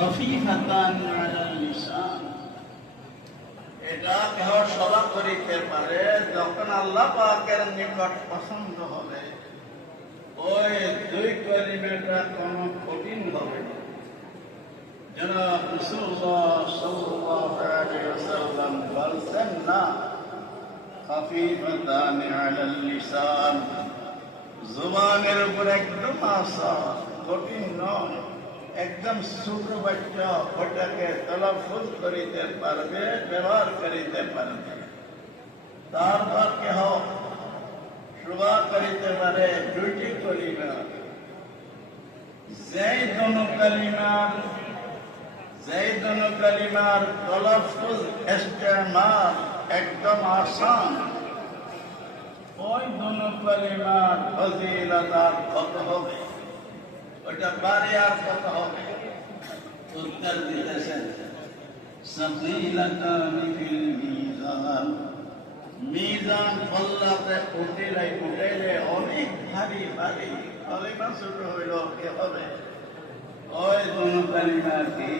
খফীফাতান আলাল লিসান। এটা কেহ সদা করিতে পারে যখন আল্লাহ পাকের নিকট পছন্দ হবে। ওই দুই কলিমাটা কোনো কঠিন হবে না। জনাব রাসূলুল্লাহ সাল্লাল্লাহু আলাইহি ওয়াসাল্লাম বলছেন না, খফীফাতান আলাল লিসান, জবানের উপর একদম আসান, কঠিন নয়, একদম ছোট বাচ্চা ওটাকে তালাফুজ করিতে পারবে, ব্যবহার করিতে পারবে। তারপর কেহ শুভা করিতে পারে দুইটি কলিমা, যেই দোনো কালিমার তালাফুজ ইস্তেমাল একদম আসান, ওই দোনো কালিমার ফজিলত আর কত হবে, ওটা বারে আর কত হবে? উত্তর দিতেছেন সাকিলাতানি ফিল মিজান, মিজান পাল্লাতে উঠাইলে অনেক ভারী ভারী কালিমা ছোট হইল কি হবে? ওই দোনো কালিমা কি?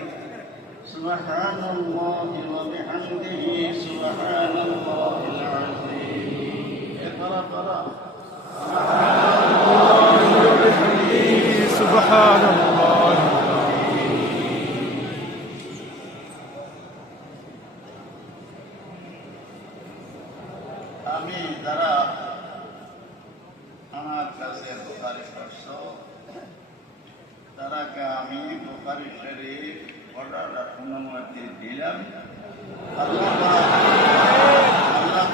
সুবহানাল্লাহি ওয়া বিহামদিহি সুবহানাল্লাহিল আযীম। এবারে বলা সুবহানাল্লাহ। আমি যারা আমার কাছে বুখারী পড়ছ, তারাকে আমি বুখারী শরীফ পড়ার অনুমতি দিলাম। আল্লাহ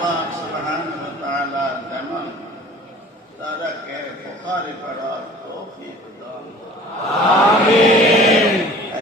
পাক সুবহানাহু ওয়া তাআলা যেমন তারাকে বুখারী পড়ার তৌফিক দান।